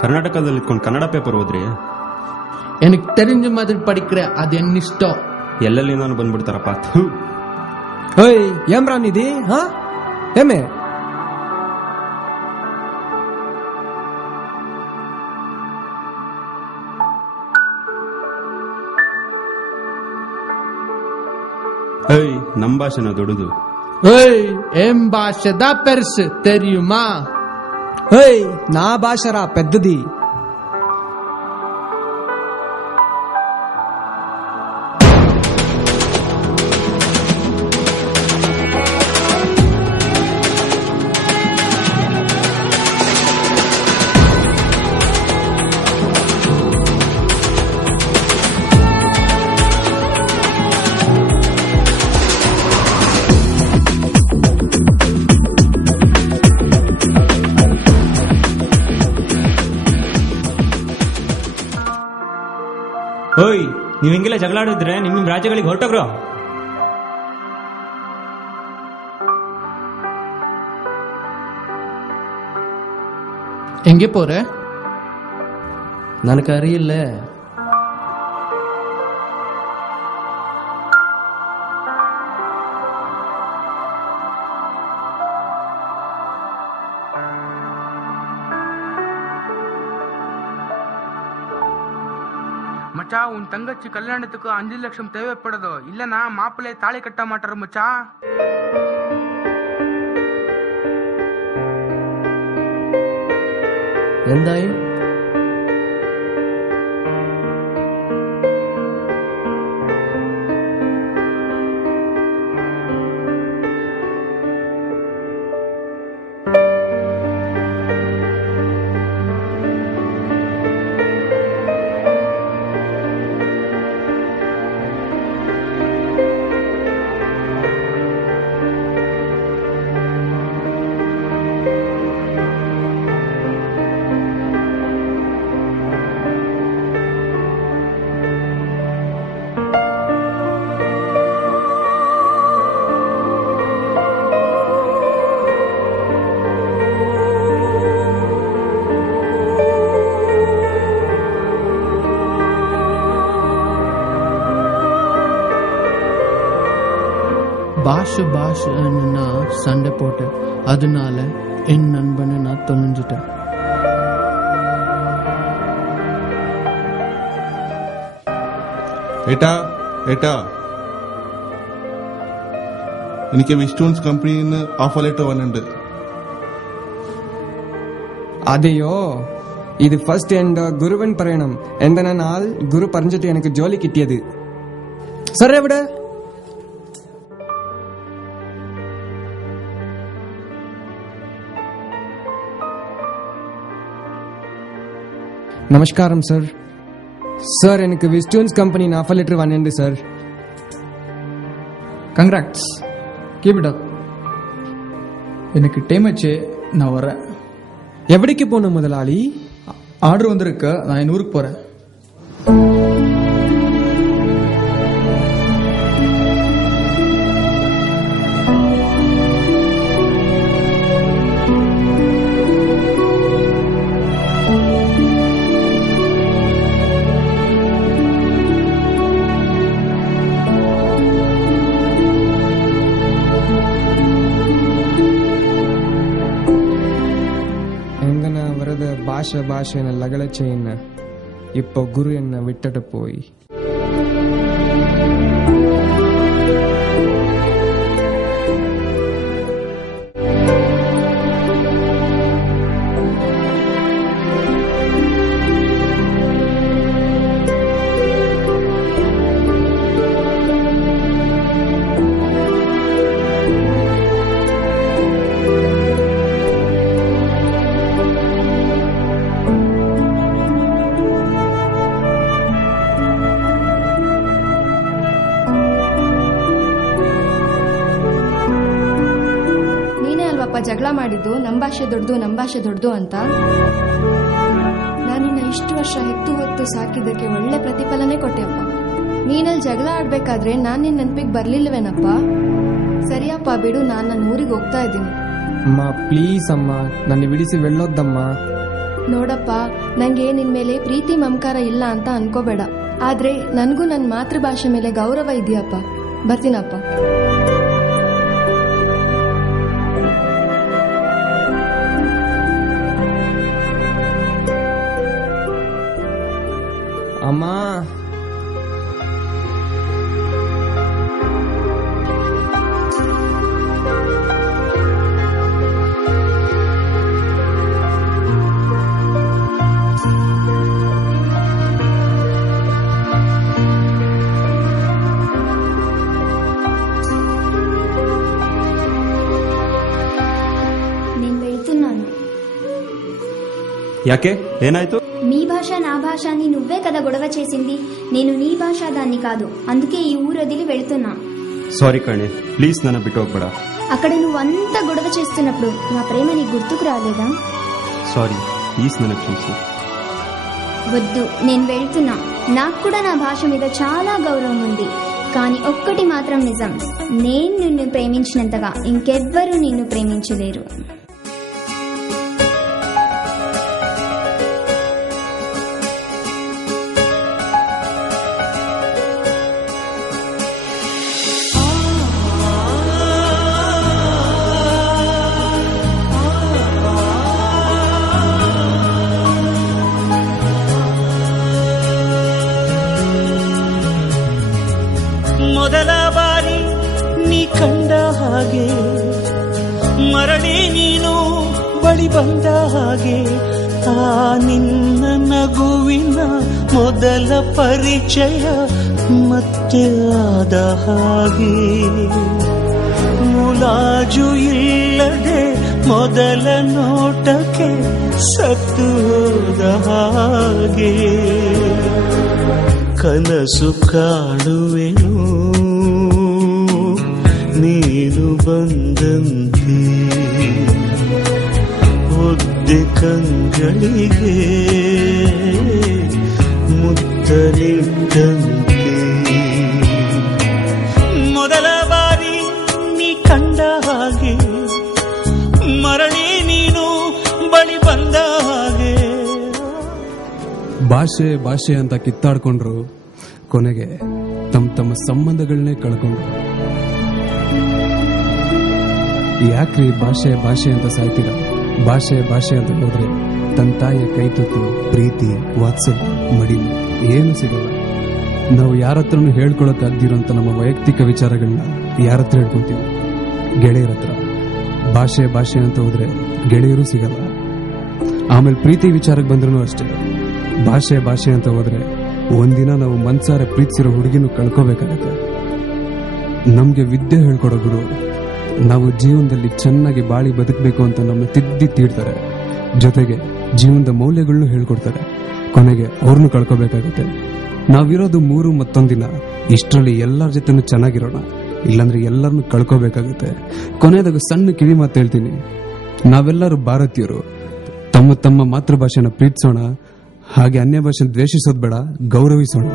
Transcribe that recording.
கர்நாடகದಲ್ಲಿ ಇಟ್ಕೊಂಡು ಕನ್ನಡ ಪೇಪರ್ ಓದ್ರಿ. எனக்கு தெரிஞ்ச மாதிரி படிக்கிற அது என்ன இஷ்டம். ಎಲ್ಲೆಲ್ಲಿಂದಾನು ಬಂದ್ಬಿಡ್ತಾರಪ್ಪ. ಓಯ್ ಏಮ್ರಾ ನಿಧಿ ಹಾ ಏಮೆ ಏಯ್ ನಮ್ ಭಾಷೆನ ದೊಡ್ಡದು. ஏய் என் பாஷை தான் பெருசு தெரியுமா. ಓಯ್ ನಾ ಭಾಷರಾ ಪೆದ್ದದಿ. ಓಯ್ ನೀವ್ ಹಿಂಗೆಲ್ಲ ಜಗಳ ಆಡಿದ್ರೆ ನಿಮ್ ರಾಜ್ಯಗಳಿಗೆ ಹೊರಟೋಗ್ರು. எங்கே போற? ನನಗೆ ಅರಿಯಿಲ್ಲ. மச்சா உன் தங்கச்சி கல்யாணத்துக்கு 5 லட்சம் தேவைப்படுதோ இல்லனா மாப்பிள்ளை தாலி கட்ட மாட்டாரு மச்சா. ಎಂದಾಯಿ பாஷு நான் சண்டை போட்டேன். அதனால என் நண்பனை நான் தொலைஞ்சிட்டேன். ഏട്ടാ ഏട്ടാ എനിക്ക് വിസ്റ്റൂൺസ് കമ്പനിയിൽ നിന്ന് ഓഫർ ലെറ്റർ വന്നിട്ടുണ്ട്. അതെയോ, ഇത് ഫസ്റ്റ് എന്റെ ഗുരുവൻ പറയണം. എന്തെന്നാൽ ഗുരു പറഞ്ഞിട്ട് എനിക്ക് ജോലി കിട്ടിയത്. സർ എവിടെ? நமஸ்காரம் சார். சார் எனக்கு விஸ்டூன்ஸ் கம்பெனி ஆஃபர் லெட்டர் வந்தேன் sir. Congrats, keep it up. எனக்கு டைம் ஆச்சு, நான் வரேன். எவடிக்கு போகணும் முதலாளி? ஆர்டர் வந்திருக்கு, நான் என் ஊருக்கு போறேன். ಭಾಷೆನ ಲಗಳಚೆಯನ್ನ ಇಪ್ಪ ಗುರುಯನ್ನ ವಿಟ್ಟಟ ಪೋಯಿ. ಜಗಳ ಮಾಡಿದ್ದು ನಮ್ಮ ಭಾಷೆ ದೊಡ್ಡದು ಅಂತ. ನಾನಿನ್ನ ಇಷ್ಟು ವರ್ಷ ಹೆತ್ತು ಹೊತ್ತು ಸಾಕಿದ್ದಕ್ಕೆ ಒಳ್ಳೆ ಪ್ರತಿಫಲನೆ ಕೊಟ್ಟೆಯಪ್ಪ. ನೀನಲ್ಲಿ ಜಗಳ ಆಡ್ಬೇಕಾದ್ರೆ ನಾನು ನಿನ್ನ ನೆನಪಿಗೆ ಬರ್ಲಿಲ್ವೇನಪ್ಪ? ಸರಿಯಪ್ಪ ಬಿಡು, ನಾನು ನನ್ನ ಊರಿಗೆ ಹೋಗ್ತಾ ಇದ್ದೀನಿ. ಅಮ್ಮ ಪ್ಲೀಸ್ ಅಮ್ಮ, ನನ್ನ ಬಿಡಿಸಿ వెళ్ళొద్దಮ್ಮ. ನೋಡಪ್ಪ, ನಂಗೆ ನಿನ್ ಮೇಲೆ ಪ್ರೀತಿ ಮಮಕಾರ ಇಲ್ಲ ಅಂತ ಅನ್ಕೋಬೇಡ. ಆದ್ರೆ ನನ್ಗೂ ನನ್ನ ಮಾತೃಭಾಷೆ ಮೇಲೆ ಗೌರವ ಇದೆಯಪ್ಪ. ಬರ್ತೀನಪ್ಪ. ಅಮ್ಮ, యాకే ఏనాಯ್ತು? మీ భాష నా భాష అని నువ్వే కదా గొడవ చేసింది. నేను నీ భాష దాన్ని కాదు, అందుకే ఈ ఊరు వదిలి వెళుతున్నా. సారీ కణೆ, ప్లీజ్ నన్ను బిಟ್ಟು ಹೋಗ್ಬೇಡ. అక్కడ నువ్వంతా గొడవ చేస్తున్నప్పుడు నా ప్రేమ నీకు గుర్తుకు రాలేదా? సారీ, ప్లీజ్ నన్ను క్షమించు. వద్దు, నేను వెళ్తున్నా. నాకు కూడా నా భాష మీద చాలా గౌరవం ఉంది. కానీ ఒక్కటి మాత్రం నిజం, నేను నిన్ను ప్రేమించినంతగా ఇంకెవ్వరూ నిన్ను ప్రేమించలేరు. ಮೊದಲ ಬಾರಿ ನೀ ಕಂಡ ಹಾಗೆ ಮರಳಿ ನೀನು ಬಳಿ ಬಂದ ಹಾಗೆ, ಆ ನಿನ್ನ ನಗುವಿನ ಮೊದಲ ಪರಿಚಯ ಮತ್ತೆ ಆದ ಹಾಗೆ, ಮುಲಾಜು ಇಲ್ಲದೆ ಮೊದಲ ನೋಟಕ್ಕೆ ಸತ್ತು ಹೋದ ಹಾಗೆ, ಕನಸು ಕಾಣುವೆನು ನೀನು ಬಂದಂತೆ, ಒದ್ದೆ ಕಂಗಳಿಗೆ ಮುತ್ತಲಿಟ್ಟಂತೆ. ಮೊದಲ ಬಾರಿ ನೀ ಕಂಡ ಹಾಗೆ ಮರಳಿ ನೀನು ಬಳಿ ಬಂದ ಹಾಗೆ. ಭಾಷೆ ಭಾಷೆ ಅಂತ ಕಿತ್ತಾಡ್ಕೊಂಡ್ರು, ಕೊನೆಗೆ ತಮ್ಮ ಸಂಬಂಧಗಳನ್ನೇ ಕಳ್ಕೊಂಡ್ರು. ಯಾಕ್ರಿ ಭಾಷೆ ಭಾಷೆ ಅಂತ ಸಾಯ್ತೀರ? ಭಾಷೆ ಭಾಷೆ ಅಂತ ಹೋದ್ರೆ ತನ್ನ ತಾಯಿಯ ಕೈ ತುತ್ತು, ಪ್ರೀತಿ, ವಾತ್ಸಲ್ಯ, ಮಡಿಲು ಏನು ಸಿಗಲ್ಲ. ನಾವು ಯಾರ ಹತ್ರನೂ ಹೇಳ್ಕೊಳಕ್ಕಾಗ್ದಿರೋಂಥ ನಮ್ಮ ವೈಯಕ್ತಿಕ ವಿಚಾರಗಳನ್ನ ಯಾರ ಹತ್ರ ಹೇಳ್ಕೊತೀವಿ? ಗೆಳೆಯರ ಹತ್ರ. ಭಾಷೆ ಭಾಷೆ ಅಂತ ಹೋದ್ರೆ ಗೆಳೆಯರು ಸಿಗಲ್ಲ. ಆಮೇಲೆ ಪ್ರೀತಿ ವಿಚಾರಕ್ಕೆ ಬಂದ್ರೂ ಅಷ್ಟೇ, ಭಾಷೆ ಭಾಷೆ ಅಂತ ಹೋದ್ರೆ ಒಂದಿನ ನಾವು ಮನ್ಸಾರೆ ಪ್ರೀತಿಸಿರೋ ಹುಡುಗಿನೂ ಕಳ್ಕೋಬೇಕಾಗತ್ತೆ. ನಮ್ಗೆ ವಿದ್ಯೆ ಹೇಳ್ಕೊಡೋ ಗುರು ನಾವು ಜೀವನದಲ್ಲಿ ಚೆನ್ನಾಗಿ ಬಾಳಿ ಬದುಕಬೇಕು ಅಂತ ನಮ್ಮನ್ನ ತಿದ್ದಿ ತೀಡ್ತಾರೆ, ಜೊತೆಗೆ ಜೀವನದ ಮೌಲ್ಯಗಳನ್ನೂ ಹೇಳ್ಕೊಡ್ತಾರೆ. ಕೊನೆಗೆ ಅವ್ರನ್ನೂ ಕಳ್ಕೋಬೇಕಾಗತ್ತೆ. ನಾವಿರೋದು 3 ಮತ್ತೊಂದಿನ, ಇಷ್ಟರಲ್ಲಿ ಎಲ್ಲರ ಜೊತೆನೂ ಚೆನ್ನಾಗಿರೋಣ, ಇಲ್ಲಾಂದ್ರೆ ಎಲ್ಲರನ್ನೂ ಕಳ್ಕೋಬೇಕಾಗತ್ತೆ. ಕೊನೆಯದಾಗ ಸಣ್ಣ ಕಿವಿ ಮಾತು ಹೇಳ್ತೀನಿ, ನಾವೆಲ್ಲರೂ ಭಾರತೀಯರು. ತಮ್ಮ ಮಾತೃಭಾಷೆನ ಪ್ರೀತಿಸೋಣ, ಹಾಗೆ ಅನ್ಯ ಭಾಷೆನ ದ್ವೇಷಿಸೋದು ಬೇಡ, ಗೌರವಿಸೋಣ.